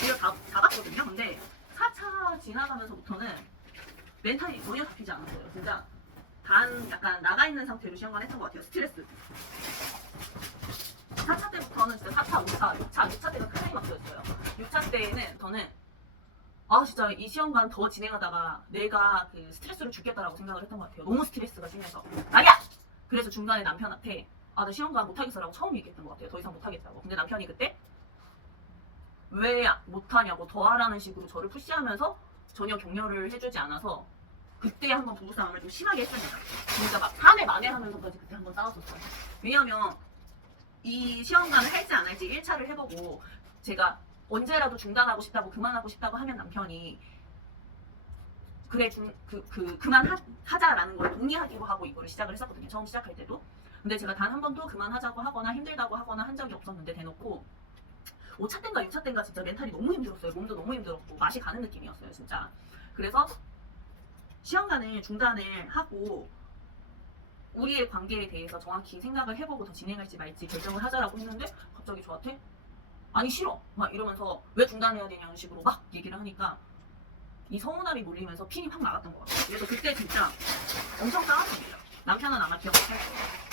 멘탈을 빌려 다, 잡았거든요. 근데 4차 지나가면서부터는 멘탈이 전혀 잡히지 않았어요. 진짜 단 약간 나가 있는 상태로 시험관 했던 것 같아요. 스트레스. 4차 때부터는 진짜 4차, 5차, 6차, 6차 때가 클라이막스였어요. 6차 때에는 저는 아 진짜 이 시험관 더 진행하다가 내가 그 스트레스를 죽겠다라고 생각을 했던 것 같아요. 너무 스트레스가 심해서 아니야. 그래서 중간에 남편한테 아 나 시험관 못하겠어라고 처음 얘기했던 것 같아요. 더 이상 못하겠다고. 근데 남편이 그때 왜 못하냐고 더 하라는 식으로 저를 푸시하면서 전혀 격려를 해주지 않아서 그때 한번 부부싸움을 좀 심하게 했습니다. 진짜 막 산에 만회하면서까지 그때 한번 싸웠었어요. 왜냐면 이 시험관을 할지 안 할지 1차를 해보고 제가 언제라도 중단하고 싶다고 그만하고 싶다고 하면 남편이 그래 중, 그, 그, 그만하자라는 걸 동의하기로 하고 이거를 시작을 했었거든요. 처음 시작할 때도. 근데 제가 단 한 번도 그만하자고 하거나 힘들다고 하거나 한 적이 없었는데 대놓고 5차 때인가 6차 때인가 진짜 멘탈이 너무 힘들었어요. 몸도 너무 힘들었고 맛이 가는 느낌이었어요. 진짜. 그래서 시험관을 중단을 하고 우리의 관계에 대해서 정확히 생각을 해보고 더 진행할지 말지 결정을 하자라고 했는데 갑자기 저한테 아니 싫어 막 이러면서 왜 중단해야 되냐는 식으로 막 얘기를 하니까 이 서운함이 몰리면서 핀이 확 나갔던 것 같아요. 그래서 그때 진짜 엄청 싸웠습니다. 남편은 아마 기억 못할 거예요.